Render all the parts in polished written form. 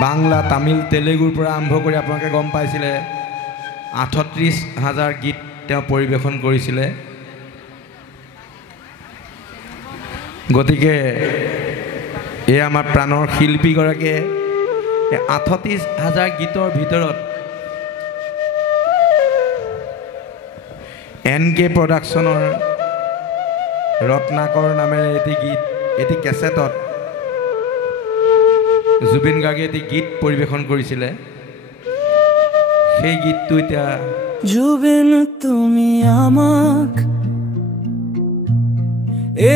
বাংলা তামিল তেলেগুৰ পৰা আৰম্ভ কৰি আপোনালোকে গম পাইছিলে ৩৮,০০০ গীত তেওঁ পৰিৱেশন কৰিছিলে। গতিকে এই আমাৰ প্ৰাণৰ শিল্পীগৰাকীয়ে ৩৮,০০০ গীতৰ ভিতৰত NK প্ৰডাকশ্যনৰ ৰত্নাকৰ নামেৰে এটি গীত, এটি কেছেটত জুবিন গাৰ্গে এটি গীত পৰিৱেশন কৰিছিলে। সেই গীতটো এতিয়া জুবিন তুমি আমাক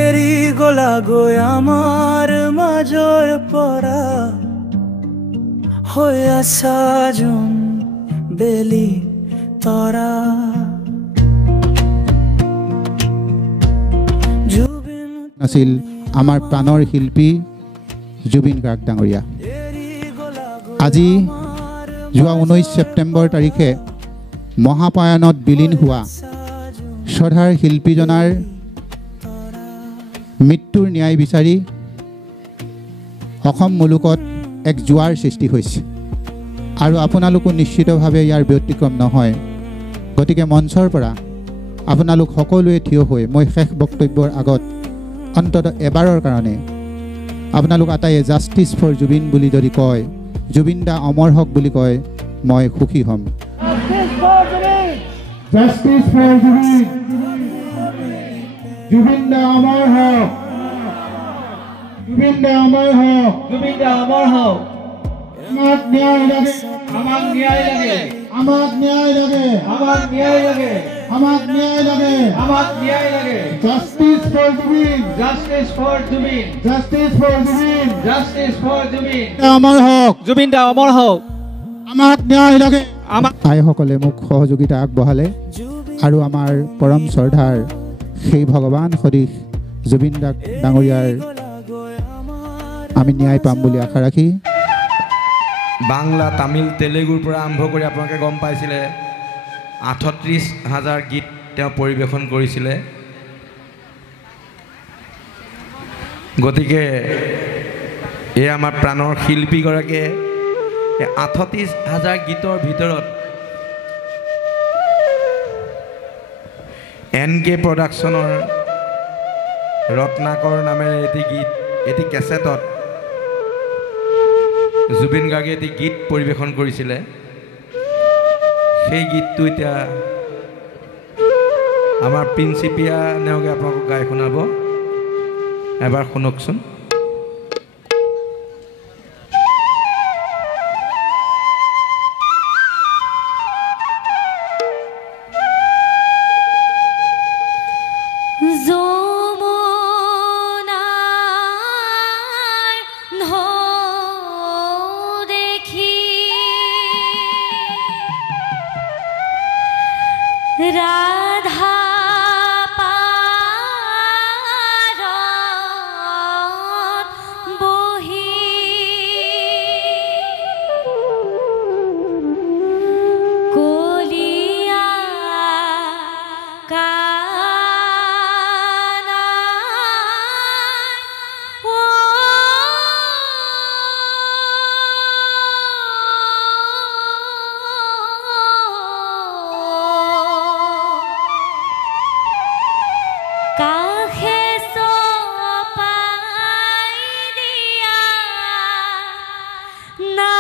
এৰি গলা গৈ আমাৰ মাজৰ পৰা হৈ আছা যোন বেলি তৰা আছিল আমাৰ প্ৰাণৰ শিল্পী জুবিন গাৰ্গ ডাঙৰীয়া। আজি যোৱা 19 ছেপ্টেম্বৰ তাৰিখে মহাপায়নত বিলীন হোৱা শ্ৰদ্ধাৰ শিল্পীজনাৰ মৃত্যুৰ ন্যায় বিচাৰি অসম মুলুকত এক জোৱাৰ সৃষ্টি হৈছে আৰু আপোনালোকো নিশ্চিতভাৱে ইয়াৰ ব্যতিক্ৰম নহয়। গতিকে মঞ্চৰ পৰা আপোনালোক সকলোৱে থিয় হৈ মই শেষ বক্তব্যৰ আগত অন্তত এবাৰৰ কাৰণে আপোনালোক আটাইয়ে জাষ্টিছ ফৰ জুবিন বুলি যদি কয়, জুবিন দা অমৰ হওক বুলি কয়, মই সুখী হ'ম। জাষ্টিছ ফৰ জুবিন, জুবিন দা অমৰ হওক, জুবিন দা অমৰ হওক, জুবিন দা অমৰ হওক। আমাক ন্যায় লাগে, আমাক ন্যায় লাগে, আমাক ন্যায় লাগে, আমাক ন্যায় লাগে, আমাক ন্যায় লাগে, আমাক ন্যায় লাগে। Justice for Zubeen, justice for Zubeen, justice for Zubeen, justice for Zubeen. অমৰ হওক, জুবিন দা অমৰ হওক, আমাক ন্যায় লাগে। আইসকলে মোক সহযোগিতা আগবঢ়ালে আৰু আমাৰ পৰম শ্ৰদ্ধাৰ সেই ভগৱান সদৃশ জুবিন দা ডাঙৰীয়াৰ আমি ন্যায় পাম বুলি আশা ৰাখি বাংলা তামিল তেলেগুৰ পৰা আৰম্ভ কৰি আপোনালোকে গম পাইছিলে ৩৮,০০০ গীত তেওঁ পৰিৱেশন কৰিছিলে। গতিকে এই আমাৰ প্ৰাণৰ শিল্পীগৰাকীয়ে ৩৮,০০০ গীতৰ ভিতৰত NK প্ৰডাকশ্যনৰ ৰত্নাকৰ নামেৰে এটি গীত, এটি কেছেটত জুবিন গাৰ্গে এটি গীত পৰিৱেশন কৰিছিলে। সেই গীতটো এতিয়া আমাৰ প্ৰিন্সিপিয়া নেওগে আপোনালোকক গাই শুনাব, এবাৰ শুনকচোন। ৰাধা না